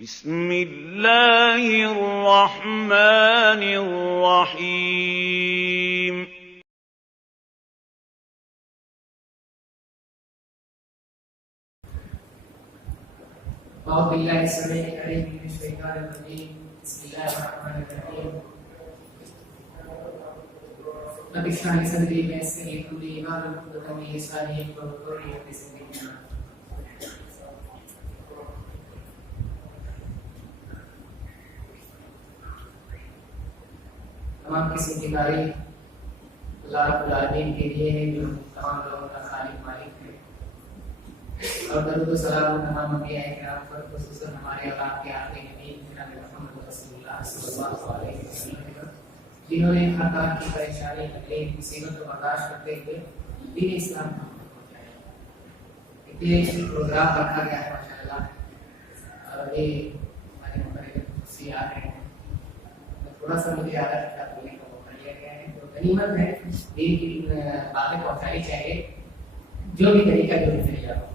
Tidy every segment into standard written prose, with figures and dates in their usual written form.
بسم اللہ الرحمن الرحیم اعوذ باللہ السمیع العلیم من الشیطان الرجیم بسم اللہ الرحمن الرحیم رب اشرح لي صدری ويسر لي امری واحلل عقدۃ من لسانی یفقهوا قولی تمام قسم کی تعریف اللہ رب العالمین کے لیے ہے جو تمام لوگوں کا خالق مالک ہے، اور درود و سلام و تمام انبیاء کرام پر، خصوصاً ہمارے اللہ کے آخری نبی جناب محمد رسول اللہ صلی اللہ علیہ وسلم پر، جنہوں نے ہر طرح کی پریشانی، تکلیف، مصیبت کو برداشت کرتے ہوئے دین اسلام کو پہنچایا۔ یہ پروگرام رکھا گیا ہے ماشاءاللہ، اور یہ ہمارے مقرر سیاح ہیں، تھوڑا سا مجھے آدھا گھنٹہ بولنے کا موقع دیا گیا ہے، تو غنیمت ہے، دین کی باتیں پہنچانی چاہیے، جو بھی طریقہ جو بھی طریقہ ہو۔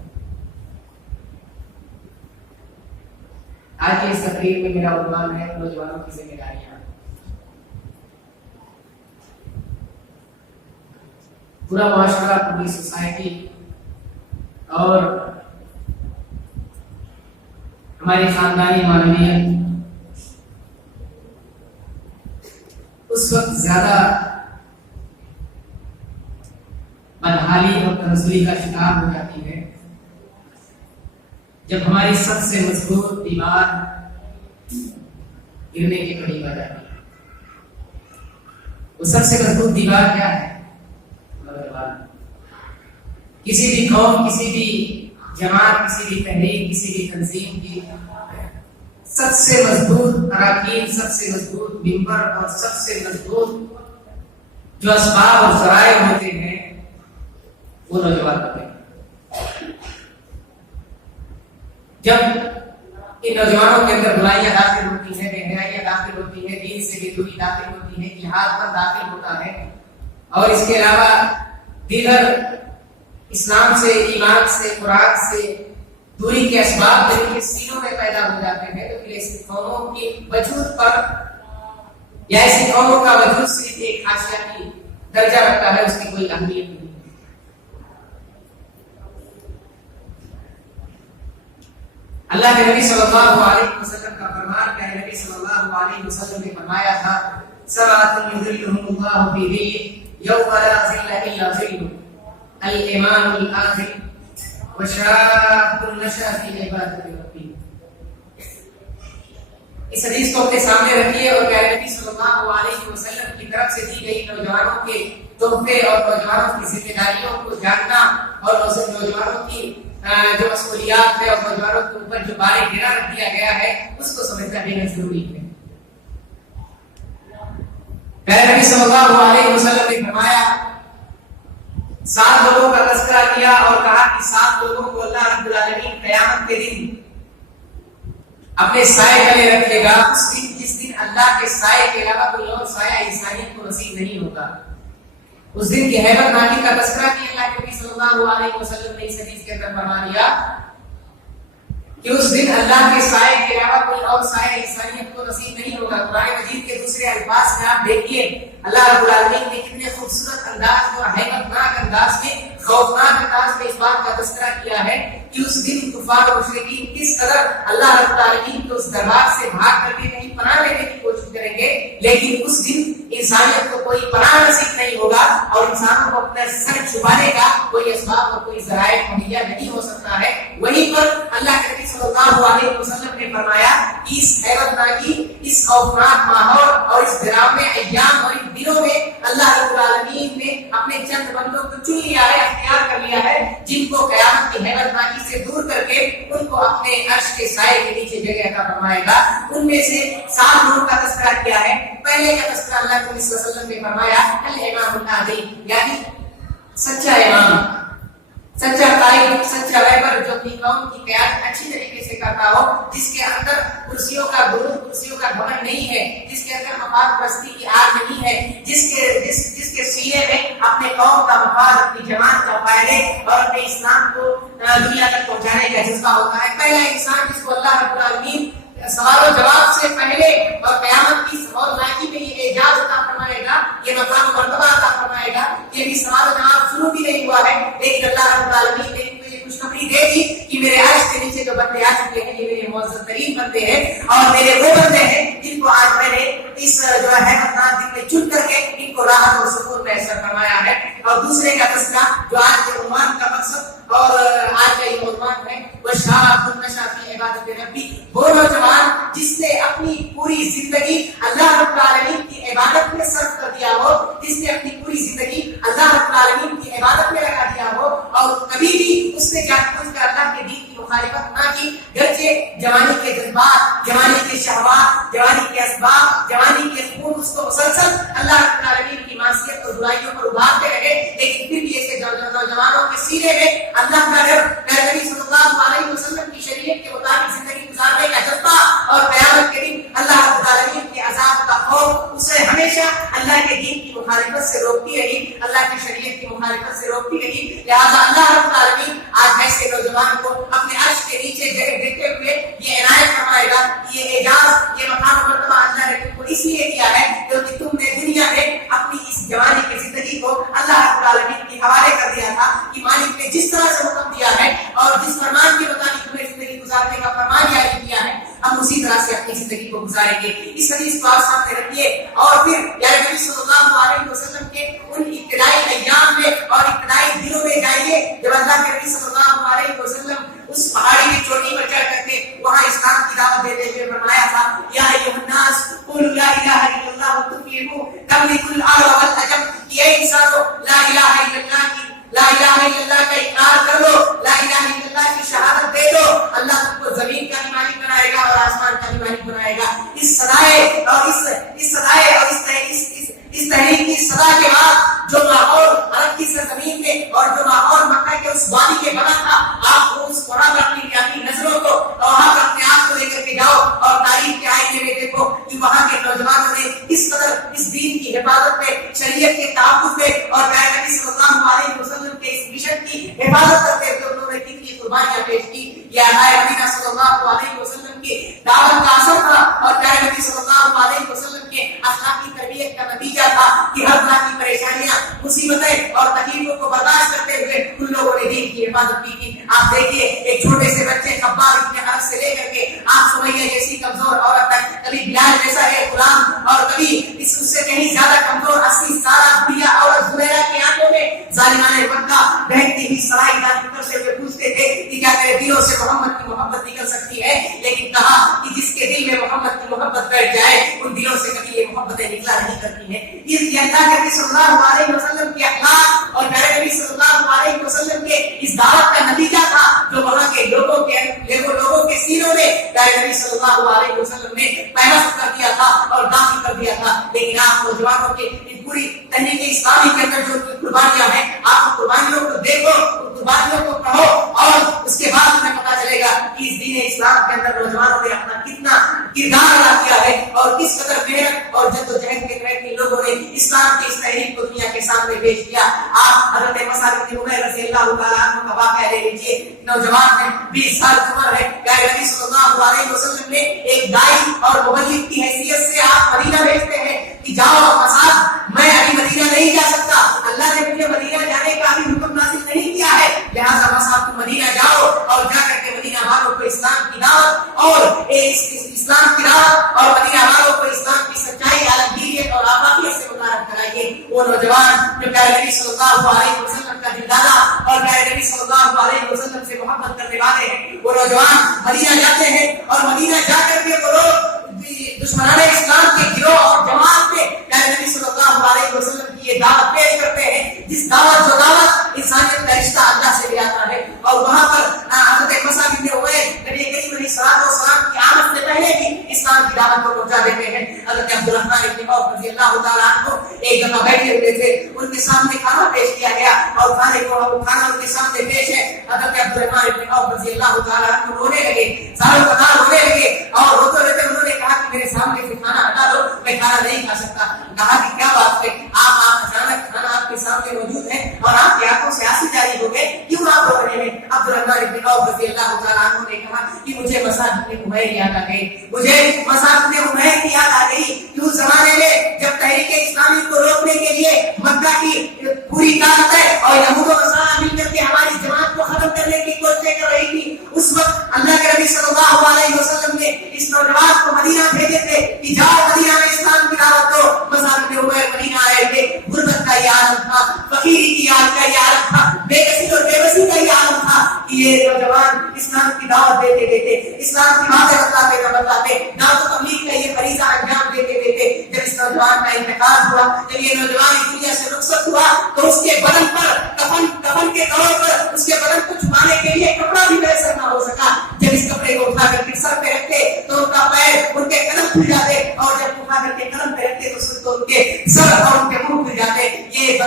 آج کی اس تقریر میں میرا عنوان ہے نوجوانوں کی ذمہ داریاں۔ پورا معاشرہ، پوری سوسائٹی اور ہماری خاندانی معنویت اس وقت زیادہ بدحالی اور تنزلی کا شکار ہو جاتی ہے جب ہماری سب سے مضبوط دیوار گرنے کے قریب آ جاتی ہے۔ وہ سب سے مضبوط دیوار کیا ہے؟ کسی بھی قوم، کسی بھی جماعت، کسی بھی تحریک، کسی بھی تنظیم کی سب سے مضبوط اراکین، سب سے مضبوط ممبر اور سب سے مضبوط جو اسباب اور ذرائع ہوتے ہیں وہ نوجوان ہوتے ہیں۔ جب ان نوجوانوں کے اندر برائیاں داخل ہوتی ہیں، بے حیائیاں داخل ہوتی ہیں، دین سے بے دوری داخل ہوتی ہے، جہاد پر داخل ہوتا ہے، اور اس کے علاوہ دیگر اسلام سے، ایمان سے، قرآن سے دوری کے اسباب دل کے سینوں میں پیدا ہو جاتے ہیں، تو پھر ایسی قوموں کی وجود پر یا ایسی قوموں کا وجود صرف ایک حاشیاتی درجہ رکھتا ہے، اس کی کوئی اہمیت نہیں۔ اللہ کے نبی صلی اللہ علیہ وسلم کا فرمان ہے، نبی صلی اللہ علیہ وسلم نے فرمایا تھا سبعۃ یظلهم اللہ فی ظلہ یوم لا ظل الا ظلہ، الامام العادل وشاب نشأ فی عبادۃ ربہ۔ اس حدیث کو اپنے سامنے رکھیے اور پیارے نبی صلی اللہ علیہ وسلم کی طرف سے دی گئی نوجوانوں کے تحفے اور نوجوانوں کی ذمہ داریوں کو جاننا، اور نوجوانوں کی جو مسئولیات ہے اور نوجوانوں کے اوپر جو بار گرا رکھ دیا گیا ہے اس کو سمجھنا بے حد ضروری ہے۔ پیارے نبی صلی اللہ علیہ وسلم نے فرمایا، 7 لوگوں کا تذکرہ کیا اور کہا کہ 7 لوگوں کو اللہ رب العالمین قیامت کے دن اپنے سائے تلے رکھے گا، اس دن جس دن اللہ کے سائے کے علاوہ کوئی اور سایہ انسانیت کو نصیب نہیں ہوگا۔ اس دن کی ہیبت ناکی کا تذکرہ بھی اللہ کے نبی صلی اللہ علیہ وسلم نے اس حدیث کے اندر فرما دیا کہ اس دن اللہ کے سائے کے علاوہ کوئی اور سایہ انسانیت کو نصیب نہیں ہوگا۔ قرآن مجید کے دوسرے الفاظ میں آپ دیکھیے اللہ رب العالمین نے کتنے خوبصورت انداز اور ہیبت ناک انداز میں، خوفناک انداز میں اس بات کا تذکرہ کیا ہے کہ اس دن کفار و مشرکین کس قدر اللہ رب العالمین کے اس دربار سے بھاگ کر کے کہیں پناہ لینے کی کوشش کریں گے، لیکن اس دن انسانیت کو کوئی پناہ نصیب نہیں ہوگا اور انسانوں کو اپنا سر چھپانے کا کوئی اسباب اور کوئی ذرائع مہیا نہیں ہو سکتا ہے۔ وہیں پر اللہ کے نبی صلی اللہ علیہ وسلم نے فرمایا کہ اس حیرت ناکی، اس خوفناک ماحول اور اس ڈراؤنے ایام اور ان دنوں میں اللہ رب العالمین نے اپنے چند بندوں کو چن لیا ہے، اختیار کر لیا ہے، جن کو قیامت کی حیرت ناکی سے دور کر کے ان کو اپنے عرش کے سائے کے نیچے جگہ عطا فرمائے گا۔ ان میں سے 7 لوگوں کا تذکرہ کیا ہے۔ پہلے کا تذکرہ اللہ کے نبی صلی اللہ علیہ وسلم نے فرمایا الامام العادل، یعنی سچا امام، سچا قائد، سچا رہبر جو اپنی قوم کی قیادت اچھی طریقے سے کرتا ہو، جس کے اندر کرسیوں کا غرور، کرسیوں کا گھمنڈ نہیں ہے، جس کے اندر مفاد پرستی کی آگ نہیں ہے، جس کے سینے میں اپنے قوم کا مفاد، اپنی جماعت کا فائدے اور اپنے اسلام کو دنیا تک پہنچانے کا جذبہ ہوتا ہے۔ پہلا انسان جس کو اللہ رب العالمین سوال و جواب سے پہلے اور قیامت کی اور لاکی میں یہ اعجاز عطا فرمائے گا، یہ مقام و مرتبہ عطا فرمائے گا کہ ابھی سوال و جواب شروع بھی نہیں ہوا ہے، لیکن اللہ رب العالمین نے مجھے خوشخبری دے دی کہ میرے عرش کے نیچے جو بندے آ چکے ہیں یہ میرے معزز ترین بندے ہیں اور میرے وہ بندے ہیں جن کو آج میں نے اس جو ہے اپنا دل میں چن کر کے ان کو راحت اور سکون میسر فرمایا ہے۔ اور دوسرے کا تذکرہ جو آج کے عنوان کا مقصد اور آج کا یہ عنوان ہے وہ شاب النشا فی عبادت ربی، وہ نوجوان جس نے اپنی پوری زندگی اللہ رب العالمین کی عبادت میں صرف کر دیا ہو، جس نے اپنی پوری زندگی اللہ رب العالمین کی عبادت میں لگا دیا ہو اور کبھی بھی اس نے جان بوجھ کر اللہ کے دین کی مخالفت نہ کی، گرچہ جوانی کے جذبات، جوانی کے شہوات، جوانی کے اسباب، جوانی کے خون اس کو مسلسل اللہ رب العالمین کی معصیت اور برائیوں پر ابھارتے رہے، لیکن پھر بھی ایسے نوجوانوں کے سینے میں اللہ کا ڈر، نبی صلی اللہ علیہ وسلم کی شریعت کے مطابق زندگی گزارنے کا جذبہ اور قیامت کے دن اللہ رب العالمین کے عذاب کا خوف اسے ہمیشہ اللہ کے دین کی مخالفت سے روکتی رہی، اللہ کی شریعت کی مخالفت سے روکتی رہی۔ لہذا اللہ رب العالمین آج ایسے نوجوان کو اپنے عرش کے نیچے جگہ دیتے ہوئے یہ عنایت فرمائے گا، یہ اعجاز، یہ مقام مرتبہ اللہ نے تم کو اس لیے دیا ہے کیونکہ تم نے دنیا میں اپنی اس جوانی کی زندگی کو اللہ رب العالمین کے حوالے کر دیا تھا کہ مالک نے جس طرح سے حکم دیا ہے اور جس فرمان کے مطابق تمہیں زندگی گزارنے کا فرمان جاری کیا ہے ہم اسی طرح سے اپنی زندگی کو گزاریں گے۔ اس حدیث کو آپ سامنے رکھیے اور پھر نبی صلی اللہ علیہ وسلم کے ان ابتدائی ایام میں اور ابتدائی دنوں میں جائیے جب اللہ کے نبی صلی اللہ علیہ وسلم اس پہاڑی کی چوٹی پر چڑھ کر کے وہاں اسلام کی دعوت دیتے ہوئے فرمایا تھا یا ایھا الناس قولوا لا الہ الا اللہ تفلحوا تملکوا الارض والعجم، اے انسانو لا الہ الا اللہ کی لا الہ الا اللہ کا اقرار کر لو، لا الہ الا اللہ کی شہادت دے دو، اللہ تم کو زمین کا بھی مالک بنائے گا اور آسمان کا بھی مالک بنائے گا۔ اس صدائے اور اس تحریک کی صدا کے بعد جو ماحول عرب کی سرزمین میں اور جو ماحول مکہ کے اس وادی کے بنا تھا، آپ اس وہاں پر اپنی نظروں کو اور وہاں پر اپنے آپ کو لے کر کے جاؤ اور تاریخ کے آئینے میں دیکھو کہ وہاں کے نوجوانوں نے اس قدر اس دین کی حفاظت میں، شریعت کے تحفظ میں اور پیارے نبی صلی اللہ علیہ وسلم کے اس مشن کی حفاظت کرتے ہوئے انہوں نے کتنی قربانیاں پیش کی۔ یہ آئے مدینہ صلی اللہ علیہ وسلم کی دعوت کا اثر تھا اور پیارے نبی صلی اللہ علیہ وسلم کے اخلاقی تربیت کا نتیجہ تھا کہ ہر طرح کی پریشانیاں، مصیبتیں اور تکلیفوں کو برداشت کرتے ہوئے ان لوگوں نے دین کی حفاظت کی تھی۔ آپ دیکھیے ایک چھوٹے سے بچے خباب ابن حرب سے لے کر کے آپ سمیہ جیسی کمزور عورت تک، کبھی بلال جیسا ایک غلام اور کبھی اس سے کہیں زیادہ کمزور 80 سالہ بڑھیا عورت زبیرہ کی آنکھوں میں ظالمانہ مکہ بہتی ہوئی سرائی دار سے پوچھتے تھے کہ کیا تیرے دلوں سے محمد کی محبت نکل سکتی ہے، لیکن کہا کہ جس کے دل میں محمد کی محبت بیٹھ جائے ان دلوں سے کبھی یہ محبتیں نکلا نہیں کرتی ہیں۔ یہ اللہ کے نبی صلی اللہ علیہ وسلم کے اخلاق اور پیارے نبی صلی اللہ علیہ وسلم کے اس دعوت کا نتیجہ تھا جو وہاں کے لوگوں کے سینوں میں پیارے نبی صلی اللہ علیہ وسلم نے پیوست کر دیا تھا اور داخل کر دیا تھا۔ لیکن آپ نوجوانوں کے ان پوری تحریک اسلامی کے اندر جو قربانیاں ہیں، آپ قربانیوں کو دیکھو، قربانیوں کو کہو اور اس کے بعد ہمیں پتا چلے گا کہ اس دین اسلام کے اندر نوجوانوں نے اپنا کتنا کردار ادا کیا ہے اور کس قدر محنت اور جدوجہد کے تحت لوگوں نے اسلام کی اس تحریک کو دنیا کے سامنے پیش کیا۔ آپ حضرت مصعب بن عمیر رضی اللہ تعالیٰ عنہ کا واقعہ لے لیجیے، نوجوان ہے، 20 سال کی عمر ہے، پیارے نبی صلی اللہ علیہ وسلم نے ایک داعی اور مبلغ کی حیثیت سے آپ مدینہ بھیجتے ہیں کہ جاؤ مصعب، میں ابھی مدینہ نہیں جا سکتا، اللہ نے مجھے مدینہ جانے کا بھی حکم نازل نہیں کیا ہے، لہٰذا مصعب تم مدینہ جاؤ اور جا کر کے مدینہ والوں کو اسلام کی دعوت اور اسلام کی دعوت اور مدینہ والوں کو اسلام کی سچائی، عالمگیریت اور آبادیت سے متعارف کرائیے۔ وہ نوجوان جو پیارے نبی صلی اللہ علیہ وسلم کا دلدادہ اور پیارے نبی صلی اللہ علیہ وسلم سے محبت کرنے والے ہیں، وہ نوجوان مدینہ جاتے ہیں اور مدینہ جا کر کے وہ لوگ دشمنان اسلام کے گروہ اور جماعت میں پیارے نبی صلی اللہ علیہ وسلم کی یہ دعوت پیش کرتے ہیں، جس دعوت جو دعوت انسانیت کا رشتہ اللہ سے بھی آتا ہے۔ اور وہاں پر حضرت مصعب بن عمیر نبی کریم علیہ السلام کی آمد سے پہلے بھی اسلام کی دعوت کو پہنچا دیتے ہیں۔ حضرت عبدالرحمن بن عوف رضی اللہ تعالیٰ عنہ ایک جگہ بیٹھے ہوئے تھے، ان کے سامنے کھانا پیش کیا گیا اور کھانا ان کے سامنے پیش ہے۔ حضرت عبدالرحمن بن عوف رضی اللہ تعالیٰ عنہ رونے لگے، سارے قطار رونے لگے اور روتے روتے انہوں نے کہا کہ میرے سامنے سے کھانا ہٹا دو، میں کھانا نہیں کھا سکتا۔ کہا کہ کیا بات ہے، آپ اچانک کھانا آپ کے سامنے موجود ہے اور آپ کی آنکھوں سے آنسو جاری ہو گئے، کیوں آپ رو رہے ہیں؟ عبدالرحمن بن عوف رضی اللہ تعالیٰ عنہ نے کہا کہ مجھے مصعب بن عمیر یاد آ گئے، مجھے مذاق میں عمیر کی یاد آ گئی کہ اس زمانے میں جب تحریک اسلامی کو روکنے کے لیے مکہ کی پوری طاقت ہے اور یہود و نصارہ مل کر کے ہماری جماعت کو ختم کرنے کی کوشش کر رہی تھی، اس وقت اللہ کے نبی صلی اللہ علیہ وسلم نے اس نوجوان کو مدینہ بھیجے تھے کہ جاؤ مدینہ میں اسلام کی دعوت دو۔ مذاق میں عمیر مدینہ آئے تھے، غربت کا یہ عالم تھا، فقیری کی حالت کا یہ عالم تھا، بے کسی اور بے بسی کا یہ عالم تھا کہ یہ نوجوان اسلام کی دعوت دیتے دیتے، اسلام کی باتیں بتاتے دعوت و تبلیغ کا یہ فریضہ انجام دیتے دیتے جب اس نوجوان کا انتقال ہوا، جب یہ نوجوان اس دنیا سے رخصت ہوا تو اس کے بدن پر کفن کے طور پر اس کے بدن کو چھپانے کے لیے کپڑا بھی میسر نہ ہو سکا۔ جب اس کپڑے کو اٹھا کر کے سر پہ رکھتے تو ان کا پیر، ان کے قدم کھل جاتے، اور جب اٹھا کر کے قدم پہ رکھتے تو ان کے سر اور ان کے منہ کھل جاتے۔ یہ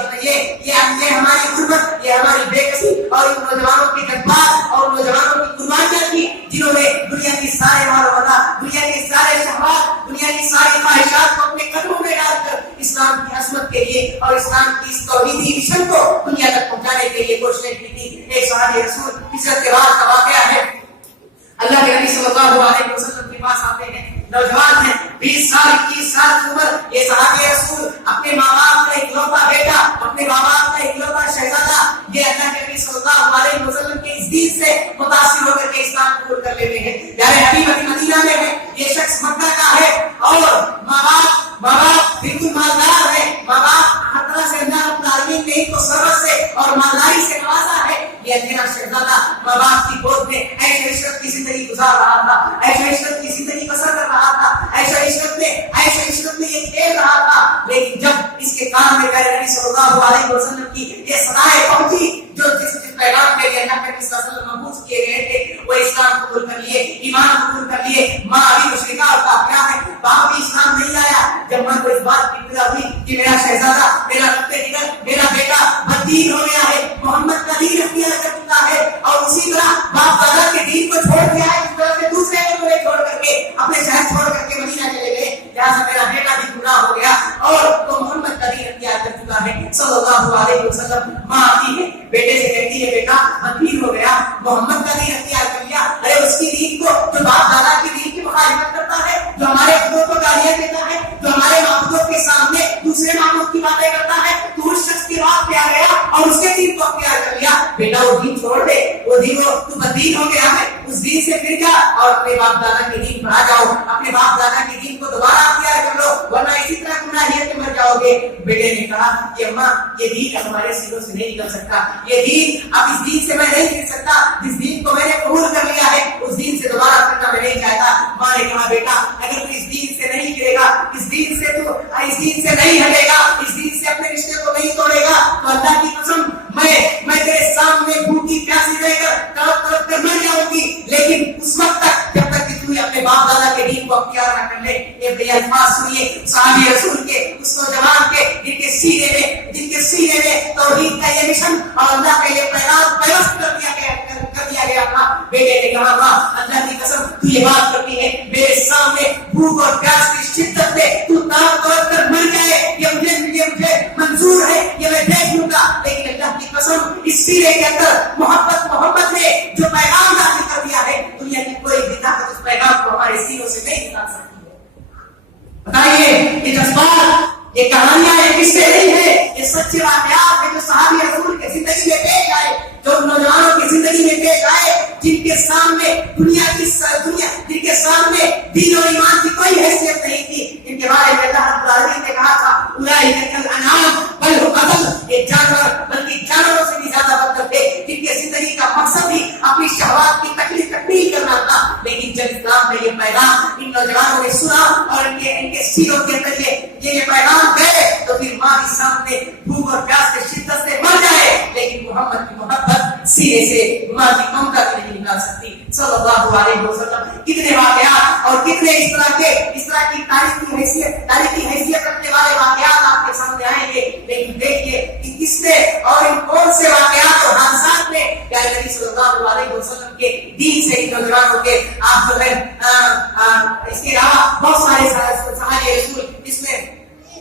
ہماری غربت، یہ ہماری بے کسی اور ان نوجوانوں کی جذبات اور نوجوانوں کی قربانیاں تھی جنہوں نے دنیا کی سارے مال و متا، دنیا کی سارے شہوات، دنیا کی ساری خواہشات کو اپنے قدموں میں ڈال کر اسلام کی عظمت کے لیے اور اسلام کی اس توحیدی مشن کو دنیا تک پہنچانے کے لیے کوشش کی تھی۔ ایک صحابی رسول ہجرت کے بعد کا واقعہ ہے، اللہ کے نبی صلی اللہ علیہ وسلم کے پاس آتے ہیں، نوجوان ہیں، 20 سال 21 سال کی عمر، یہ صحابی رسول اپنے ماں باپ کا اکلوتا بیٹا، اپنے ماں باپ کا اکلوتا شہزادہ، یہ اللہ کے نبی صلی اللہ علیہ وسلم کے اس دین سے متاثر ہو کر کے اسلام قبول کر لیتے ہیں۔ پیارے حبیب ابھی مدینہ میں ہے، یہ شخص مکہ کا ہے اور ماں باپ بالکل مالدار ہے، ماں باپ ہر طرح سے اللہ رب العالمین نے ان کو ثروت سے اور مالداری سے نوازا ہے۔ یہ اکیلا شہزادہ ماں باپ کی گود میں عیش و عشرت کی زندگی گزار رہا تھا، عیش و عشرت کی زندگی بسر کر رہا تھا، عیش و عشرت میں یہ کھیل رہا تھا۔ لیکن جب اس کے کان میں پیارے نبی صلی اللہ علیہ وسلم کی یہ صدائیں پہنچی، جو جس پیغام کے لیے اللہ کے نبی صلی اللہ علیہ وسلم مبعوث کیے گئے تھے، وہ اسلام قبول کر لیے، ایمان قبول کر لیے۔ ماں ابھی مشرکہ اور کافرہ ہے، باپ بھی اسلام نہیں لایا۔ جب ماں کو اس بات کی اطلاع ہوئی کہ میرا شہزادہ، میرا رقبے جگر، میرا بیٹا بددین ہو گیا ہے، محمد کا دین اختیار کر چکا ہے، اور اسی طرح باپ دادا کے دین کو چھوڑ دیا ہے، اس طرح سے دوسرے کو چھوڑ کر کے اپنے شہر چھوڑ کر کے مدینہ چلے گئے، لہٰذا میرا بیٹا بھی گناہ ہو گیا اور وہ محمد کا دین اختیار کر چکا ہے صلی اللہ علیہ وسلم۔ ماں آتی ہے، بیٹے سے کہتی ہے بیٹا بددین ہو گیا، محمد کا دین اختیار کر لیا، ارے اس کی دین کو جو باپ دادا کی دین کی مخالفت کرتا ہے، جو ہمارے خودوں کو گالیاں دیتا ہے، جو ہمارے معبودوں کے سامنے دوسرے معبود کی باتیں کرتا ہے، تو اس شخص کی بات پہ آ گیا اور اس کے دین کو اختیار کر لیا۔ بیٹا وہ دین چھوڑ دے، وہ دین تو بددین ہو گیا ہے، اس دین سے پھر جا اور اپنے باپ دادا کے دین پر آ جاؤ، اپنے باپ دادا کے دین کو دوبارہ اختیار کر لو، ورنہ اسی طرح گناہیت میں مر جاؤ گے۔ بیٹے نے کہا کہ اماں یہ دین ہمارے سینوں سے نہیں نکل سکتا، یہ دین اب اس دین سے میں نہیں پھر سکتا، جس دین کو میں نے قبول کر لیا ہے اس دین سے دوبارہ پھرنا میں نہیں چاہتا۔ ماں نے کہا بیٹا اگر تو اس دین سے نہیں گرے گا، اس دین سے نہیں ہٹے گا، اس دین سے اپنے رشتے کو نہیں توڑے گا، تو اللہ کی قسم میں تیرے سامنے بھوکی پیاسی رہ کر تڑپ تڑپ کر مر جاؤں گی، لیکن اس وقت تک جب تک کہ تو اپنے باپ دادا کے دین کو اختیار نہ کر لے۔ یہ الفاظ سنیے صحابی رسول کے، اس نوجوان کے جن کے سینے میں توحید کا یہ مشن اور اللہ کا یہ پیغام پیوست کر دیا گیا تھا۔ بیٹے نے کہا ماں اللہ کی قسم تو یہ بات کرتی ہے، میرے سامنے بھوک اور پیاس کی شدت میں تو تڑپ تڑپ کر مر جائے، یہ مجھے منظور ہے، یہ میں دیکھ لوں گا، لیکن اللہ کی قسم اس سینے کے اندر محبت نے جو پیغام داخل کر دیا ہے، دنیا کی کوئی بھی طاقت اس پیغام کو ہمارے سینوں سے نہیں نکال سکتی ہے۔ بتائیے یہ جذبات، یہ کہانیاں، یہ قصے نہیں ہے، یہ سچے واقعات ہیں جو صحابی رسول کی زندگی میں پیش آئے، جو نوجوانوں کی زندگی میں پیش آئے، جن کے سامنے جن کے سامنے دین اور ایمان کی کوئی حیثیت نہیں تھی، جن کے بارے میں اللہ رب العالمین نے کہا تھا اولئک کالانعام بل هم اضل، یہ جانور بلکہ جانوروں سے بھی زیادہ بدتر تھے، جن کی زندگی کا مقصد ہی اپنی شہوات کی تکمیل کرنا تھا۔ لیکن جب اسلام نے یہ پیغام ان نوجوانوں نے سنا اور ان کے سینوں کے اندر یہ پیغام گئے، تو پھر ماں بھی سامنے بھوک اور پیاس کی شدت سے مر جائے، لیکن محمد کی محبت سینے سے ماں کی ممتا کو نہیں نکال سکتی صلی اللہ علیہ وسلم۔ کتنے واقعات اور کتنے اس طرح کی تاریخی حیثیت رکھنے والے واقعات آپ کے سامنے آئیں گے، لیکن دیکھیے کہ کس نے اور ان کون سے واقعات اور حادثات نے پیارے نبی صلی اللہ علیہ وسلم کے دین سے ان نوجوانوں کے آپ جو ہے اس کے علاوہ بہت سارے صحابہ رسول، اس میں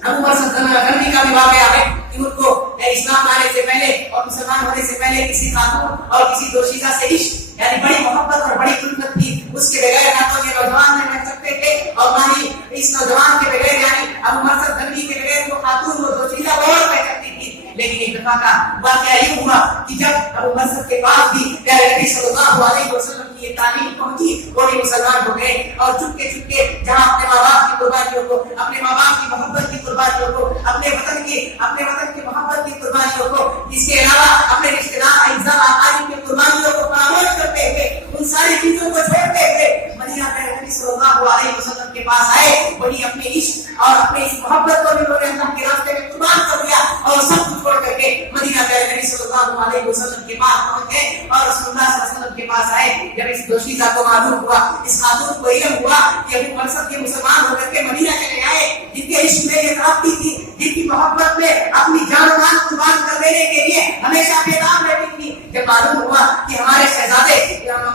ابو بکر غنی کا بھی واقعہ ہے کہ ان کو اسلام لانے سے پہلے اور مسلمان ہونے سے پہلے کسی خاتون اور کسی دوشیزہ سے عشق، یعنی بڑی محبت اور بڑی الفت تھی، اس کے بغیر نہ تو یہ نوجوان رہ سکتے اور نہ ہی اس نوجوان کے بغیر یعنی ابو مرثد غنوی کے بغیر وہ خاتون وہ دوشیزہ اور کہہ سکتی تھی. لیکن ایک دفعہ کا واقعہ یہ ہوا کہ جب ابو مرثد کے پاس بھی پیارے نبی صلی اللہ علیہ وسلم کی یہ تعلیم پہنچی وہ بھی مسلمان ہو گئے اور چپکے چپکے جہاں اپنے ماں باپ کی قربانیوں کو اپنے ماں باپ کی محبت کی قربانیوں کو اپنے وطن کی محبت کی قربانیوں کو اس کے علاوہ اپنے رشتے دار اعزاء اقارب کی قربانیوں کو فراموش کرتے ہوئے ان ساری چیزوں کو چھوڑتے ہوئے مدینہ میں نبی صلی اللہ علیہ وسلم کے پاس آئے. وہی اپنے عشق اور اپنے اس محبت کو بھی انہوں نے اللہ کے راستے میں قربان کر دیا اور سب کچھ چھوڑ کر کے مدینہ میں نبی صلی اللہ علیہ وسلم کے پاس پہنچ گئے اور رسول اللہ صلی اللہ علیہ وسلم کے پاس آئے. جب اس دوشیزہ کو معلوم ہوا, اس خاتون کو علم ہوا کہ ابو مرثد کے مسلمان ہو کر کے مدینہ چلے آئے, جن کے عشق میں یہ ترقی تھی, جن کی محبت میں اپنی جان و مال قربان کر دینے کے لیے ہمیشہ بیدار رہتی تھی, جب معلوم ہوا کہ ہمارے شہزادے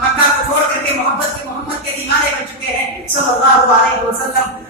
مکہ کو چھوڑ کر کے محمد کے دیوانے بن چکے ہیں صلی اللہ علیہ وسلم,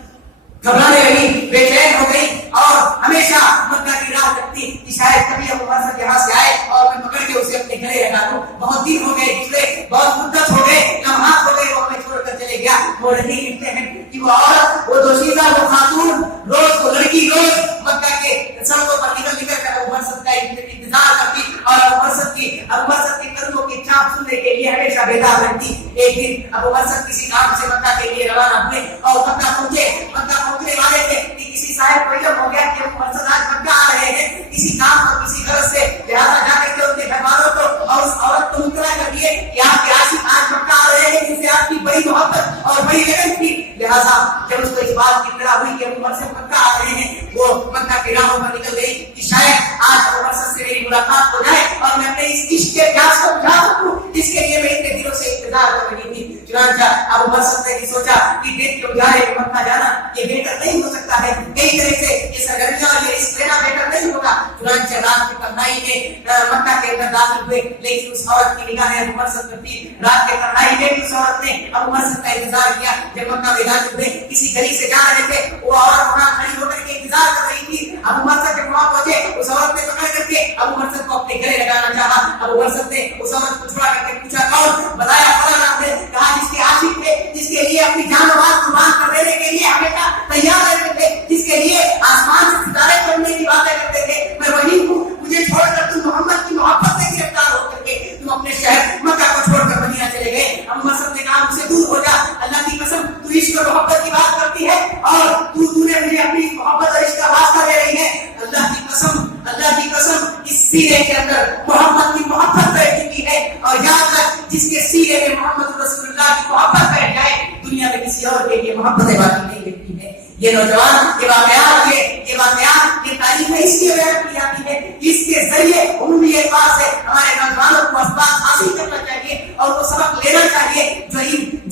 گھبرانے لگی, بے چین ہو گئی اور ہمیشہ مکہ کی راہ رکھتی کہ شاید کبھی ابو مرثد یہاں سے آئے اور میں پکڑ کے اسے اپنے گلے لگا دوں. بہت دن ہو گئے, گزرے بہت مدت ہو گئے, لمحات ہو گئے, وہ ہمیں چھوڑ کر چلے گیا. وہ نہیں لکھتے ہیں کہ وہ عورت, وہ دوشیزہ, وہ خاتون روز, وہ لڑکی روز مکہ کے سڑکوں پر نکل کر ابو مرثد کا انتظار کرتی اور ابو مرثد کے قدموں کی چاپ سننے کے لیے ہمیشہ بیدار رہتی. ایک دن ابو مرثد کسی کام سے مکہ کے لیے روانہ ہوئے اور مکہ پہنچنے والے تھے کہ کسی صاحب کو علم ہو گیا کہ ابو مرثد آج مکہ آ رہے ہیں کسی کام اور کسی غرض سے, لہٰذا جا کر کے ان کے گھر والوں کو اور اس عورت کو مطلع کر دیے کہ آپ کے عاشق آج مکہ آ رہے ہیں جن سے آپ کی بڑی محبت اور بڑی لگن تھی. لہٰذا جب اس کو اس بات کی اطلاع ہوئی کہ ابو مرثد مکہ آ رہے ہیں, وہ مکہ کی راہوں پر نکل گئی کہ شاید آج ابو مرثد سے میری ملاقات ہو جائے اور میں اپنے اس عشق کے پیاس کو بجھا سکوں جس کے لیے میں اتنے دنوں سے انتظار کر رہی تھی. چنانچہ ابو مرثد نے سوچا کہ دیکھ کے اجارے میں مکہ جانا یہ بہتر نہیں ہو سکتا ہے, کئی طرح سے یہ سرگرمیاں اور یہ رزق لینا بہتر نہیں ہوگا. چنانچہ رات کی تنہائی میں مکہ کے اندر داخل ہوئے, لیکن اس عورت کی نگاہیں ابو مرثد پر تھی. رات کے تنہائی میں اس عورت نے ابو مرثد کا انتظار کیا. جب مکہ میں داخل ہوئے کسی گلی سے جا رہے تھے, وہ عورت وہاں کھڑی ہو کر کے انتظار کر رہی تھی. ابو مرثد جب وہاں پہنچے اس عورت نے پکڑ کر کے ابو مرثد کو اپنے گلے لگانا چاہا. ابو مرثد نے اس عورت کو چھڑا کر کے پوچھا کون, بتایا فلاں نام ہے. کہا جس کے عاشق تھے, جس کے لیے اپنی جان و مال قربان کر دینے کے لیے ہمیشہ تیار رہتے تھے, جس کے لیے آسمان سے ستارے پڑنے کی باتیں کرتے تھے, میں وہی ہوں. مجھے چھوڑ کر تم محمد کی محبت سے گرفتار ہو کر کے تم اپنے شہر مکہ کو چھوڑ کر مدینہ چلے گئے. ابو مرثد نے کہا مجھ سے دور ہو جا, اللہ کی قسم تو عشق اور محبت کی بات کرتی ہے اور تو نے مجھے اپنی محبت اور عشق کا واسطہ دے رہی ہے. اللہ کی قسم اس سینے کے اندر محمد کی محبت بیٹھ چکی ہے اور یہاں تک جس کے سینے میں محمد رسول اللہ کی محبت بیٹھ جائے دنیا میں کسی اور کے لیے محبت باقی نہیں رہتی ہے. یہ نوجوان یہ واقعات یہ تاریخ اس لیے بیان کی جاتی ہے اس کے ذریعے عمومی اعتبار سے ہمارے نوجوانوں کو اسباق حاصل کرنا چاہیے اور وہ سبق لینا چاہیے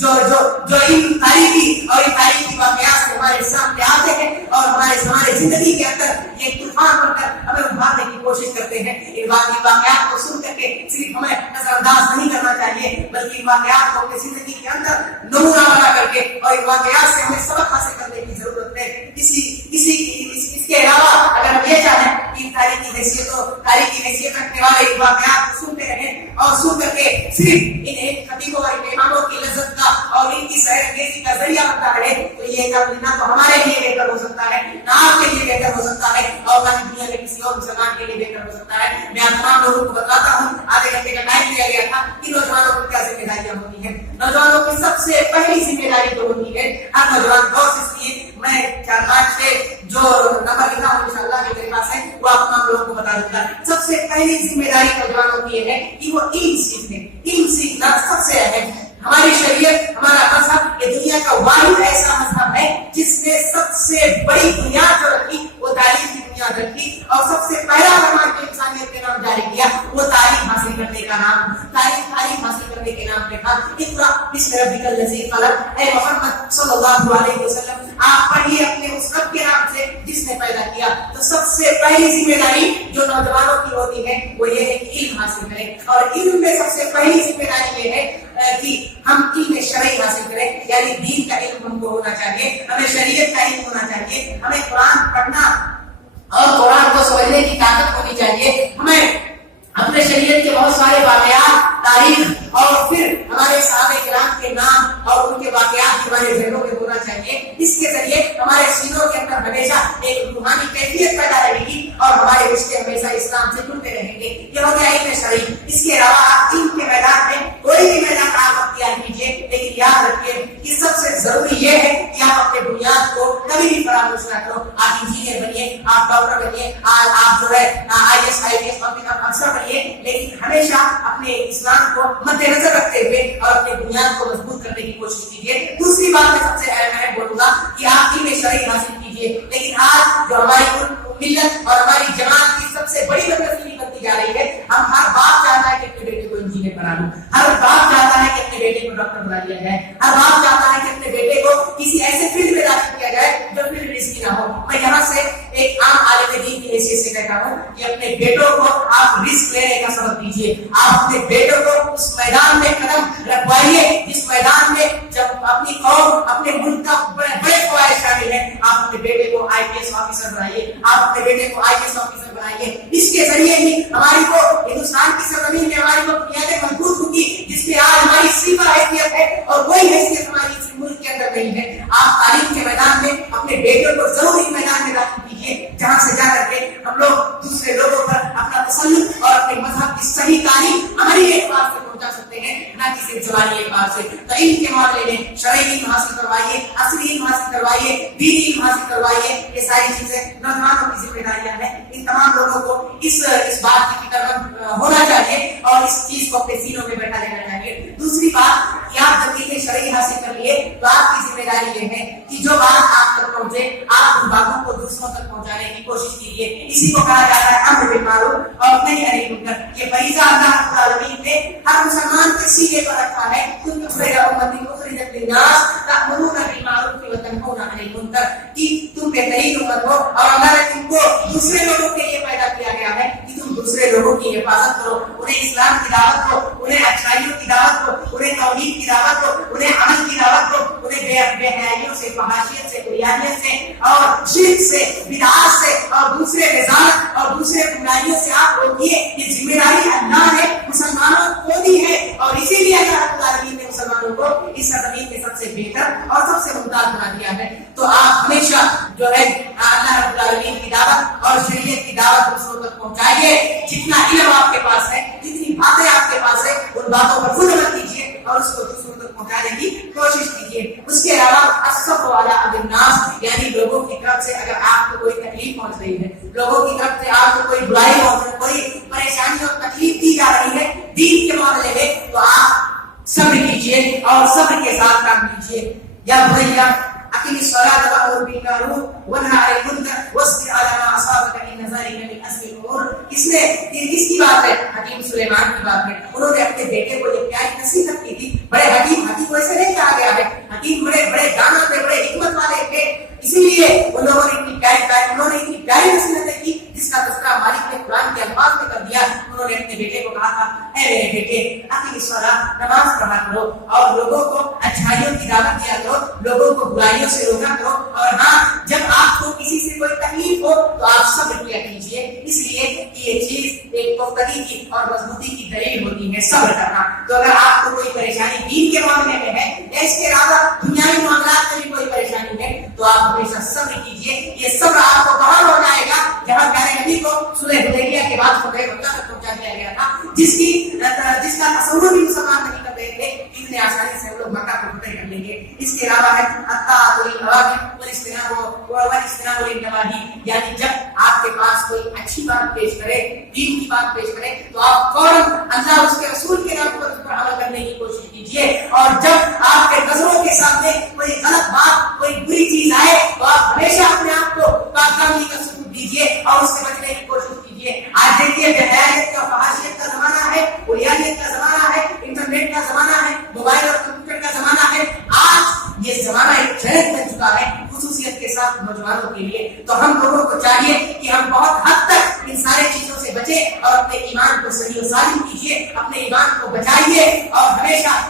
جو علم تاریخی اور تاریخی واقعات سے ہمارے سامنے آتے ہیں اور ہمارے زندگی کے اندر یہ طوفان بن کر ہمیں ابھارنے کی کوشش کرتے ہیں. ان واقعات کو سن کر کے صرف ہمیں نظر انداز نہیں کرنا چاہیے بلکہ ان واقعات کو اپنی زندگی کے اندر نمونہ بنا کر کے اور ان واقعات سے ہمیں سبق حاصل کرنے کی ضرورت ہے. اس کے علاوہ اگر ہم یہ چاہیں کہ تاریخی حیثیت رکھنے والے واقعات کو سنتے رہیں اور سن کر کے صرف ان خطیبوں اور اماموں کی لذت کا اور ان کی سیر انگیزی کا ذریعہ بنتا رہے تو یہ نہ تو ہمارے لیے بہتر ہو سکتا ہے, نہ آپ کے لیے بہتر ہو سکتا ہے اور نہ دنیا میں کسی اور مسلمان کے لیے بہتر ہو سکتا ہے. میں تمام لوگوں کو بتاتا ہوں, آدھے گھنٹے کا ٹائم دیا گیا تھا کہ نوجوانوں کو کیا ذمہ داریاں ہوتی ہیں. نوجوانوں کی سب سے پہلی ذمہ داری جو ہوتی ہے, ہر نوجوان غور سے سنیے, میں 4-5 سے جو نمبر لکھا ہوں انشاءاللہ میرے پاس ہے وہ آپ تمام لوگوں کو بتا دوں گا. سب سے پہلی ذمہ داری نوجوانوں کی یہ ہے کہ وہ علم سیکھیں. علم سیکھنا سب سے اہم ہے. ہماری شریعت, ہمارا مذہب یہ دنیا کا واحد ایسا مذہب ہے جس نے سب سے بڑی بنیاد جو رکھی وہ تعلیم کی بنیاد رکھی اور سب سے پہلا فرمان جو انسانیت کے نام جاری کیا وہ تعلیم حاصل کرنے کا نام, تعلیم حاصل کرنے کے نام پہ تھا. اقرا بسم ربک الذی خلق, اے محمد صلی اللہ علیہ وسلم آپ پڑھیے اپنے اس رب کے نام سے جس نے پیدا کیا. تو سب سے پہلی ذمہ داری جو نوجوانوں کی ہوتی ہے وہ یہ ہے کہ علم حاصل کریں اور علم میں سب سے پہلی ذمہ داری یہ ہے کہ ہم علم شرعی حاصل کریں, یعنی دین کا علم ہم کو ہونا چاہیے, ہمیں شریعت کا علم ہونا چاہیے, ہمیں قرآن پڑھنا اور قرآن کو سمجھنے کی طاقت ہونی چاہیے, ہمیں اپنے شریعت کے بہت سارے واقعات, تاریخ اور پھر ہمارے صحابہ کرام کے نام اور ان کے واقعات ہمارے ذہنوں میں ہونا چاہیے. اس کے ذریعے ہمارے سینوں کے اندر ہمیشہ ایک روحانی کیفیت پیدا رہے گی اور ہمارے رشتے ہمیشہ اسلام سے جڑتے رہیں گے. یہ ہو گیا علم شرعی. اس کے علاوہ آپ دین کے میدان میں کوئی بھی میدان آپ اختیار کیجیے، لیکن یاد رکھیے کہ سب سے ضروری یہ ہے کہ آپ اپنے بنیاد کو کبھی بھی فراموش نہ کرو. آپ انجینئر بنیے، آپ ڈاکٹر بنیے، آپ جو ہے IAS IPS افسر بنیے، لیکن ہمیشہ اپنے اسلام کو مد نظر رکھتے ہوئے اور اپنے بنیاد کو مضبوط کرنے کی کوشش کیجیے. دوسری بات میں سب سے اہم بولوں گا کہ آپ علم شرعی حاصل کیجیے. لیکن آج جو ہماری ملت اور ہماری جماعت کی سب سے بڑی بدنصیبی بنتی جا رہی ہے، ہم ہر باپ چاہتا ہے کہ اپنے بیٹے کو انجینئر بنا لوں، ہر باپ چاہتا ہے کہ اپنے بیٹے کو ڈاکٹر بنا لیا جائے، ہر باپ چاہتا ہے کہ اپنے بیٹے کو کسی ایسے فیلڈ میں داخل کیا جائے جو فیلڈ رسکی نہ ہو. میں یہاں سے ایک عام عالم دین کی حیثیت سے کہتا ہوں کہ اپنے بیٹوں کو آپ رسک لینے کا سبق دیجیے. آپ اپنے بیٹوں کو اس میدان میں قدم رکھوائیے جس میدان میں جب اپنی قوم اپنے ملک کا بڑے فوائد شامل ہیں. آپ اپنے بیٹے کو IPS آفیسر بنائیے، آپ اپنے بیٹے کو IAS آفیسر بنائیے. اس کے ذریعے ہی ہماری کو ہندوستان کی سرزمین میں ہماری کو بنیادیں مضبوط ہوگی جس میں آج ہماری صفر حیثیت ہے اور وہی حیثیت ہماری اس ملک کے اندر نہیں ہے. آپ تعلیم کے میدان میں اپنے بیٹوں کو ضرور اس میدان میں داخل کیجیے جہاں سے جا کر کے ہم لوگ دوسرے لوگوں پر اپنا تسلط اور اپنے مذہب کی صحیح تعلیم ہماری اعتبار سے پہنچا سکتے ہیں، نہ کہ صرف زبانی اعتبار سے. تو علم کے معاملے میں شرعی علم حاصل کروائیے، اصلی علم حاصل کروائیے، دینی علم حاصل کروائیے. یہ ساری چیزیں نوجوانوں کی ذمہ داریاں ہیں. ان تمام لوگوں کو اس بات کی فکر ہونا چاہیے اور اس چیز کو اپنے سینوں میں بیٹھا لینا چاہیے. دوسری بات کہ آپ جب دین شرعی حاصل کر لیے تو آپ کی ذمہ داری یہ ہے کہ جو بات آپ تک پہنچے آپ ان باتوں کو دوسروں تک پہنچانے کی کوشش کیجیے. اسی کو کہا جاتا ہے امر بالمعروف اور نہی عن المنکر. یہ فریضہ اللہ رب العالمین نے ہر مسلمان کے سینے پر رکھا ہے. تم خیر امتی اخرجت للناس تأمرون بالمعروف وتنهون عن المنکر، کہ تم بہترین امت ہو اور اللہ نے تم کو دوسرے لوگوں کے لیے پیدا کیا گیا ہے کہ تم دوسرے لوگوں کی حفاظت کرو، انہیں اسلام کی دعوت دو، انہیں اچھائیوں کی دعوت دو، انہیں توحید کی دعوت دو، انہیں عمل کی دعوت دو، انہیں بے حیائیوں سے، فحاشیت سے، عریانیت سے اور شرک سے، بدعات سے اور دوسرے رضالت اور دوسرے برائیوں سے آپ روکیے. یہ ذمہ داری اللہ نے مسلمانوں کو دی ہے اور اسی لیے اللہ رب العالمین نے مسلمانوں کو اس زمین میں سب سے بہتر اور سب سے ممتاز بنا دیا ہے. تو آپ ہمیشہ جو ہے اللہ رب العالمین کی دعوت اور شریعت کی دعوت دوسروں تک پہنچائیے. جتنا علم آپ کے پاس ہے، جتنی باتیں آپ کے پاس ہے، ان باتوں پر خود عمل کیجیے اور اس کو دوسروں تک پہنچانے کی کوشش کیجیے. اس کے علاوہ الصبر علی اذى الناس، یعنی لوگوں کی طرف سے اگر آپ کو کوئی تکلیف پہنچ رہی ہے، لوگوں کی طرف سے آپ کو کوئی برائی پہنچ رہی ہے، کوئی پریشانی اور تکلیف دی جا رہی ہے دین کے معاملے میں، تو آپ صبر کیجیے اور صبر کے ساتھ کام کیجیے. یا بھیا اقم الصلاۃ وامر بالمعروف وانہی عن المنکر واصبر علی ما اصابک ان ذلک من عزم الامور. کس نے کس کی بات ہے؟ حکیم سلیمان کی بات ہے. انہوں نے اپنے بیٹے کو یہ پیاری نصیحت کی تھی. بڑے حکیم کو ایسے نہیں کہا گیا ہے، حکیم بڑے دانا تھے، بڑے حکمت والے تھے، اسی لیے ان لوگوں نے اتنی پیاری نصیحتیں کی جس کا تذکرہ مالک نے قرآن کے الفاظ میں کر دیا. انہوں نے اپنے بیٹے کو کہا تھا، اے میرے بیٹے اقم الصلاۃ، نماز پڑھا کرو اور لوگوں کو اچھائیوں کی دعوت دیا کرو، لوگوں کو برائیوں سے روکا کرو، اور ہاں جب آپ کو کسی سے کوئی تکلیف ہو تو آپ صبر کیا کیجیے. اس لیے کہ یہ چیز ایک پختگی کی اور مضبوطی کی دلیل ہوتی ہے صبر کرنا. تو اگر آپ کو کوئی پریشانی دین کے معاملے میں ہے یا اس کے علاوہ دنیاوی معاملات میں بھی کوئی پریشانی ہے تو آپ ہمیشہ صبر کیجیے. یہ صبر آپ کو وہاں ہو جائے گا جہاں پیارے نبی کو صلح حدیبیہ کے بعد فتح مکہ تک پہنچا دیا گیا تھا، جس کا تصور بھی مسلمان نہیں کر رہے تھے. اتنے آسانی سے ہم لوگ مکہ کو فتح کر لیں گے. اس کے علاوہ ہے الطاعۃ للأوامر والاجتناب للنواہی، یعنی جب آپ کے پاس کوئی اچھی بات پیش کرے، دین کی بات پیش کرے تو آپ فوراً اللہ اس کے رسول کے نام پر اس پر عمل کرنے کی کوشش کیجیے. اور جب آپ کے نظروں کے سامنے کوئی غلط بات، کوئی بری چیز آئے تو آپ ہمیشہ اپنے آپ کو پاکدامنی کا ثبوت دیجیے اور اس سے بچنے کی کوشش کیجیے. آج دیکھیے بہایت کا، فحاشیت کا زمانہ ہے، عریانیت کا زمانہ ہے، انٹرنیٹ کا زمانہ ہے، موبائل اور کمپیوٹر کا زمانہ ہے. آج یہ زمانہ ایک چیلنج بن چکا ہے خصوصیت کے ساتھ نوجوانوں کے لیے. تو ہم لوگوں کو چاہیے کہ ہم بہت حد تک ان سارے چیزوں سے بچیں اور اپنے ایمان کو صحیح و سالم کیجیے، اپنے ایمان کو بچائیے اور ہمیشہ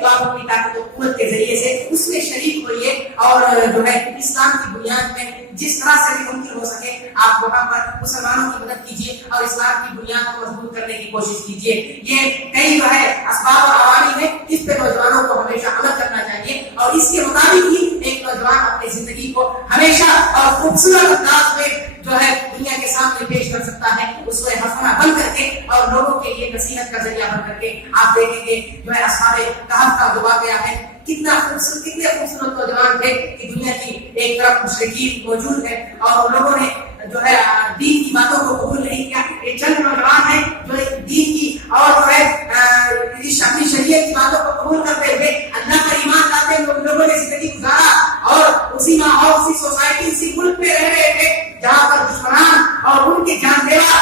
تو آپ اپنی طاقت و قوت کے ذریعے سے اس میں شریک ہوئیے اور جو ہے اسلام کی بنیاد میں جس طرح سے بھی ممکن ہو سکے آپ وہاں پر مسلمانوں کی مدد کیجیے اور اسلام کی بنیاد کو مضبوط کرنے کی کوشش کیجیے. یہ کئی جو ہے اسباب اور عوامل ہیں، اس پہ نوجوانوں کو ہمیشہ عمل کرنا چاہیے اور اس کے مطابق ہی ایک نوجوان اپنی زندگی کو ہمیشہ اور خوبصورت انداز میں جو ہے دنیا کے سامنے پیش کر سکتا ہے، اس کو حسنہ بن کر کے اور لوگوں کے لیے نصیحت کا ذریعہ بن کر کے. آپ دیکھیں گے جو ہے اصحاب کہف کا جو واقعہ ہے، کتنے خوبصورت نوجوان تھے کہ دنیا کی ایک طرف مشرکین موجود ہے اور لوگوں نے جو ہے دین کی باتوں کو قبول نہیں کیا. ایک چند نوجوان ہیں جو دین کی اور جو ہے اپنی شریعت کی باتوں کو قبول کرتے ہوئے اللہ پر ایمان لاتے ہوئے لوگوں نے زندگی گزارا اور اسی ماحول، اسی سوسائٹی، اسی ملک میں رہ رہے تھے جہاں پر دشمنان اور ان کے جان لیوا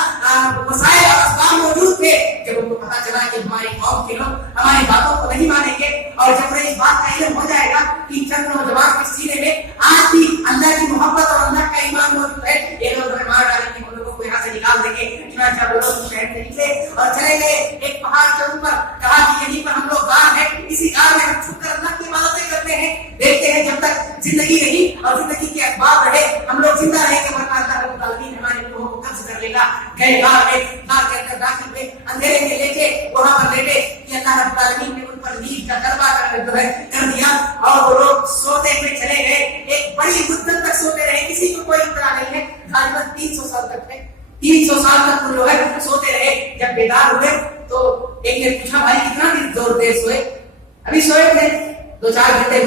وسائل اور اسباب موجود تھے. جب ان کو پتا چلا کہ ہماری قوم کے لوگ ہماری باتوں کو نہیں مانیں گے اور جب انہیں اس بات کا علم ہو جائے گا کہ چند نوجوان کے سینے میں آج بھی اللہ کی محبت اور اللہ کا ایمان موجود ہے، یہ لوگ ہمیں مار ڈالیں گے، ہم لوگوں کو یہاں سے نکال دیں گے. چنانچہ وہ لوگ شہر سے نکلے اور چلے گئے ایک پہاڑ کے اوپر. کہا کہ یہیں پر ہم لوگ غار ہیں، اسی غار میں ہم چھپ کر اللہ کی عبادتیں کرتے ہیں، دیکھتے ہیں جب تک زندگی رہی اور زندگی کے اسباب رہے ہم لوگ زندہ رہیں گے، ورنہ اللہ رب العالمین ہمارے روحوں کو قبض کر لے گا. گئے غار میں، غار کے اندر داخل ہوئے، اندھیرے میں لیٹے وہاں پر لیٹے کہ اللہ رب العالمین نے ان پر نیند کا غلبہ جو ہے کر دیا اور وہ لوگ سوتے ہوئے چلے گئے. ایک بڑی مدت تک سوتے رہے، کسی کو کوئی اطلاع نہیں ہے. غالباً 300 سال تک ہے، 300 سال تک وہ جو ہے سوتے رہے. جب بیدار ہوئے تو ایک نے پوچھا بھائی کتنا دیر سوئے؟ ابھی سوئے تھے 2-4 گھنٹے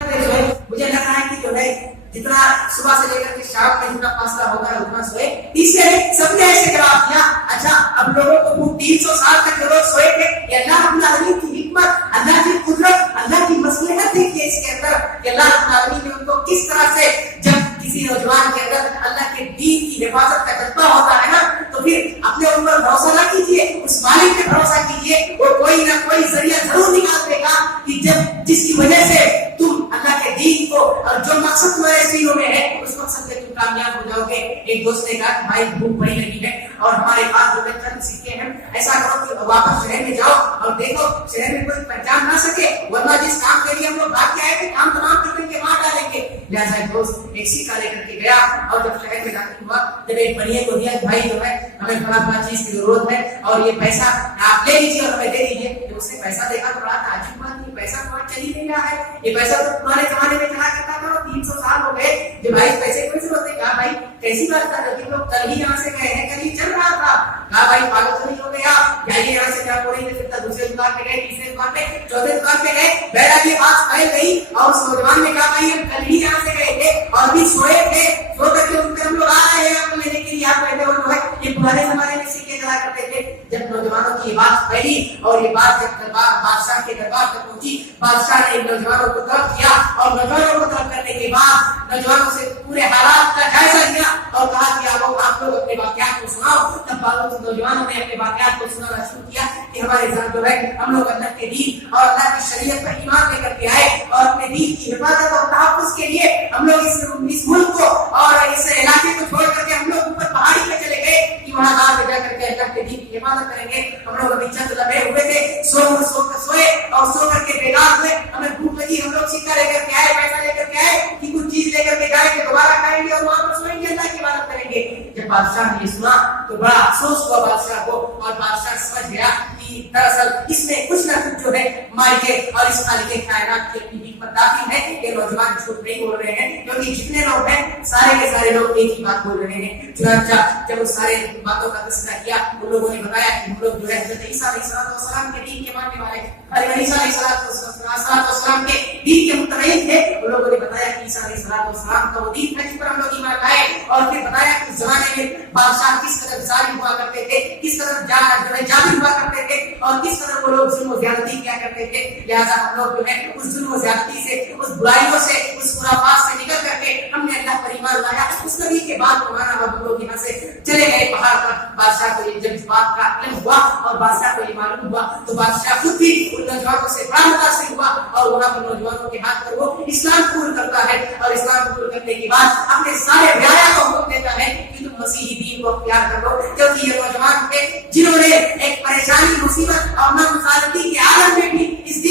سوئے. مجھے لگ رہا ہے کہ جو ہے جتنا صبح سے لے کر کے شام میں جتنا فاصلہ ہوگا اتنا سوئے. تیسرے سب نے ایسے جواب دیا اچھا اب لوگوں کو 300 سال تک جو لوگ سوئے تھے، یہ اللہ رب العالمین کی حکمت، اللہ کی قدرت، اللہ کی مصلحت دیکھیے اس کے اندر کہ اللہ رب العالمین نے ان کو کس طرح سے، جب کسی نوجوان کے اندر اللہ کے دین کی حفاظت کا جذبہ ہوتا ہے نا تو پھر اپنے اوپر بھروسہ نہ کیجیے، اس مالک پہ بھروسہ کیجیے، وہ کوئی نہ کوئی ذریعہ ضرور نکال دے گا کہ جس کی وجہ سے تم اللہ کے دین کو اور جو مقصد تمہارے سینوں میں ہے اس مقصد سے تم کامیاب ہو جاؤ گے. ایک دوست نے کہا کہ بھائی بھوک بڑی لگی ہے اور ہمارے پاس جو چند سکے ہیں، ایسا کرو کہ واپس شہر میں جاؤ اور دیکھو شہر میں کوئی پہچان نہ سکے، ورنہ جس کام کے لیے ہم لوگ بات کیا ہے کہ کام تمام کر کے وہاں ڈالیں گے. لہٰذا ایک دوست ایک سکہ لے کر کے گیا اور جب شہر میں داخل ہوا جب ایک بڑھیا کو دیا بھائی جو ہے ہمیں بڑا چیز کی ضرورت ہے اور یہ پیسہ آپ لے لیجیے اور ہمیں دے دیجیے. جب اس نے پیسہ دیکھا تو بڑا تعجب ہوا کہ پیسہ تو چل ہی نہیں رہا ہے، یہ پیسہ تو پرانے زمانے میں چلا کرتا تھا اور 300 سال ہو گئے جو بھائی پیسے کوئی ضرورت نہیں. کہا بھائی کیسی بات کر رہے ہو، لوگ کل ہی یہاں سے گئے ہیں، کل ہی چل رہا تھا. کہا بھائی پاگل تو نہیں ہو گیا، جائیے یہاں سے کیا ہو رہی ہے. دوسرے دکان پہ گئے، تیسرے دکان پہ، چوتھے دکان پہ گئے، بہرحال یہ بات پھیل گئی اور اس نوجوان نے کہا بھائی ہم کل ہی یہاں سے گئے تھے اور بھی سوئے تھے، سو کر کے ان پہ ہم لوگ آ رہے ہیں آپ کو لینے کے لیے. آپ کہتے ہو جو ہے یہ پرانے زمانے میں سکے چلا کرتے تھے. جب نوجوانوں کی یہ بات پھیلی اور یہ بات جب بادشاہ کے دربار تک پہنچی، بادشاہ نے نوجوانوں کو طلب کیا اور نوجوانوں کو طلب کرنے کے بعد نوجوانوں سے پورے حالات کا جائزہ لیا اور کہا کہ آپ لوگ اپنے واقعات کو سناؤ. تب نوجوانوں نے اپنے واقعات کو سنانا شروع کیا کہ ہمارے ساتھ جو ہے ہم لوگ اللہ کے دین اور اللہ کی شریعت پر ایمان لے کر کے آئے اور اپنے دین کی حفاظت اور تحفظ کے لیے ہم لوگ اس ملک کو اور اس علاقے کو چھوڑ کر کے ہم لوگ اوپر پہاڑی پہ چلے گئے کہ وہاں غار پہ جا کر کے اللہ کے دین کی حفاظت کریں گے. ہم لوگ ابھی چند لمحے ہوئے تھے، سوئے اور سو کر کے بیدار ہوئے، ہمیں بھوک لگی، ہم لوگ سکہ لے کر کے آئے، پیسہ لے کر کے آئے کہ کچھ چیز لے کر کے جائیں گے، دوبارہ کھائیں گے اور وہاں پر سوئیں گے، اللہ کی عبادت کریں گے. جب بادشاہ نے یہ سنا تو بڑا افسوس ہوا بادشاہ کو اور بادشاہ سمجھ گیا کہ دراصل اس میں کچھ نہ کچھ جو ہے مالک اور اس خالق کائنات کی اپنی حکمت داخل ہے. یہ نوجوان جھوٹ نہیں بول رہے ہیں کیونکہ جتنے لوگ ہیں سارے کے سارے لوگ ایک ہی بات بول رہے ہیں. چنانچہ جب اس سارے باتوں کا تذکرہ کیا ان لوگوں نے بتایا کہ ہم لوگ جو ہے حضرت عیسیٰ علیہ السلام کے دین کے ماننے والے، عیسیٰ علیہ السلام کے دین کے متبعین تھے. ان لوگوں نے بتایا کہ عیسیٰ علیہ السلام کا وہ دین ہے جس پر ہم لوگ ایمان لائے اور پھر بتایا کہ اس زمانے میں بادشاہ کس قدر ظالم ہوا کرتے تھے، کس قدر جابر ہوا کرتے تھے اور کس قدر وہ لوگ ظلم و زیادتی کیا کرتے تھے. لہٰذا ہم لوگ جو ہے اس ظلم و زیادتی سے، اس برائیوں سے، اس خرافات سے نکل کر کے ہم نے اللہ پر ایمان لایا. اس نبی کے بعد کو مانا اور ہم لوگ یہاں سے چلے گئے پہاڑ پر. بادشاہ کو جب اس بات کا علم ہوا اور بادشاہ کو یہ معلوم ہوا تو بادشاہ خود بھی ان نوجوانوں سے بڑا متاثر ہوا اور وہاں پر نوجوانوں کے ہاتھ پر وہ اسلام قبول کرتا ہے اور اسلام قبول کرنے کے بعد اپنے سارے رعایا کو حکم دیتا ہے کہ تم مسیحی دین کو اختیار کر لو. کیونکہ یہ نوجوان تھے جنہوں نے ایک پریشانی، مصیبت اور نامسالتی کے عالم میں بھی اس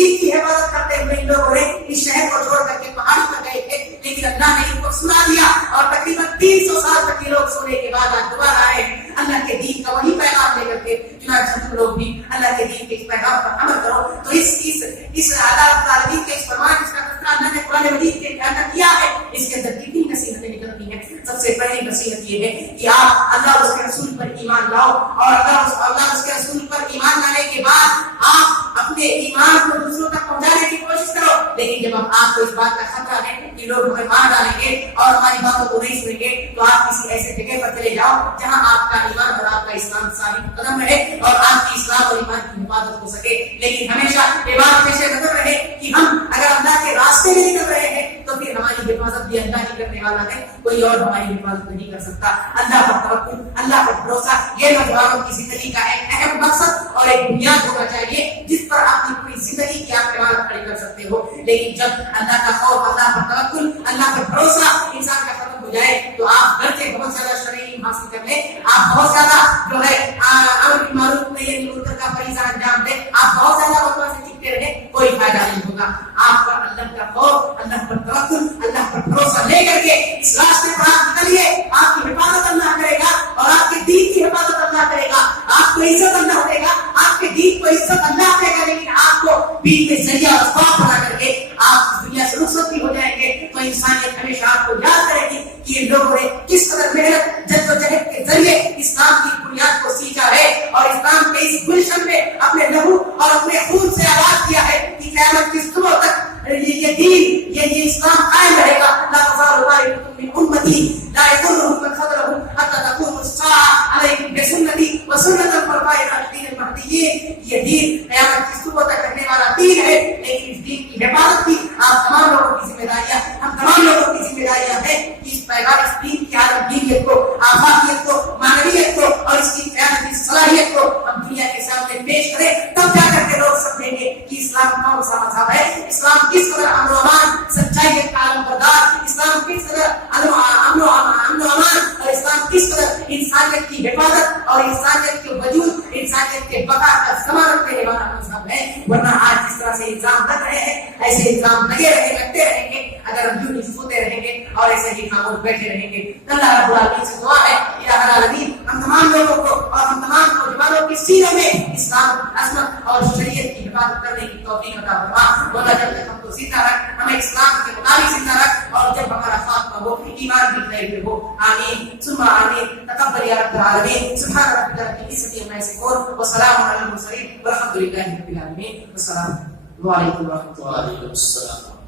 پیغام پر عمل کرو. تو اس اللہ رب العالمین کے اس فرمان جس کا تذکرہ اللہ نے قرآن مجید کے اندر کیا ہے, اس کے اندر کتنی نصیحتیں نکلتی ہیں. سب سے پہلی نصیحت یہ ہے کہ آپ اللہ اس کے رسول پر ایمان لاؤ, اور اللہ اس کے رسول پر ایمان لانے کے بعد آپ اپنے ایمان کو دوسروں تک پہنچانے کی کوشش کرو. لیکن جب آپ کو اس بات کا خطرہ ہے کہ لوگ ہمیں مار ڈالیں گے اور ہماری باتوں کو نہیں سنیں گے, تو آپ کسی ایسے جگہ پر چلے جاؤ جہاں آپ کا ایمان اور آپ کا اسلام ثابت قدم رہے اور آپ کی اسلام اور ایمان کی حفاظت ہو سکے. لیکن ہمیشہ یہ بات ہمیشہ نظر رہے کہ ہم اگر اللہ کے راستے میں نکل رہے ہیں تو پھر ہماری حفاظت بھی اللہ ہی کرنے والا ہے, کوئی اور ہماری حفاظت نہیں کر سکتا. اللہ پر توکل, اللہ پر بھروسہ, یہ نوجوانوں کی زندگی کا ایک اہم مقصد اور ایک بنیاد ہونا چاہیے جس پر اپنی پوری زندگی کی آپ عمارت کھڑی کر سکتے ہو. لیکن جب اللہ کا خوف, اللہ پر توکل, اللہ پر بھروسہ انسان کا ختم ہو جائے تو آپ گھر سے بہت زیادہ شرعی علم حاصل کر لیں, آپ بہت زیادہ جو ہے امر بالمعروف نہی عن المنکر کا فریضہ انجام دیں, آپ بہت زیادہ وقت سے چپتے رہیں, کوئی فائدہ نہیں ہوگا. آپ پر اللہ کا خوف, اللہ پر توکل, اللہ پر بھروسہ لے کر کے اس راستے پر آپ نکلیے. آپ کی حفاظت اللہ کرے گا اور آپ کے دین کی حفاظت اللہ کرے گا. آپ کو عزت اللہ دے گا, آپ کے دین کو عزت اللہ دے گا, لیکن آپ کو دین کے ذریعہ اسباب بنا کر کے آپ اس دنیا سے رخصت بھی ہو جائیں گے. تو انسانیت ہمیشہ آپ کو یاد کرے گی کہ ان لوگوں نے کس قدر محنت جدوجہد کے ذریعے اسلام کی بنیاد کو سیکھا ہے اور اسلام کے اس گلشن میں اپنے لہو اور اپنے خون سے آباد کیا ہے کہ قیامت کی صبح تک یہ دین, یہ اسلام قائم رہے گا. لا تزال طائفة من أمتي لا يضرهم من خذلهم حتى تقوم الساعة عليكم بسنتي وسنة الخلفاء الراشدين المهديين. یہ دین قیامت کی صبح تک رہنے والا دین ہے, لیکن اس دین کی حفاظت بھی آپ تمام لوگوں کی ذمہ داریاں, ہم تمام لوگوں کی ذمہ داریاں ہیں کہ اس پیغام, اس دین کی عالمگیریت کو, آفاقیت کو, معنویت کو اور اس کی قیادت کی صلاحیت کو ہم دنیا کے سامنے پیش کریں. تب جا کر کے لوگ سمجھیں گے کہ اسلام کون سا مذہب ہے, اسلام کس قدر امن و امان, سچائی کا عالم بردار, اسلام کس قدر امن و امان اور اسلام کس قدر انسانیت کی حفاظت اور انسانیت کے وجود, انسانیت کے بقا کا ضمانت دینے والا مذہب ہے. ورنہ آج جس طرح سے الزام لگ رہے ہیں ایسے الزام لگتے رہیں گے اگر ہم یوں سوتے رہیں گے اور ایسے ہی خاموش بیٹھے رہیں گے. اللہ رب العالمین سے دعا ہے الہ العالمین ہم تمام لوگوں کو اور ہم تمام نوجوانوں کے سینوں میں اسلام, عظمت اور شریعت کی حفاظت کرنے کی توفیق عطا فرما. مولا جب تک ہم کو زندہ رکھ, ہمیں اسلام کے مطابق زندہ رکھ, اور جب ہمارا خاتمہ ہو ایمان بھی غیر ہو. آمین ثم آمین. تقبل یا رب العالمین. سبحان ربک رب العزة عما یصفون وسلام علی المرسلین والحمد للہ رب العالمین. السلام علیکم ورحمۃ اللہ. وعلیکم السلام.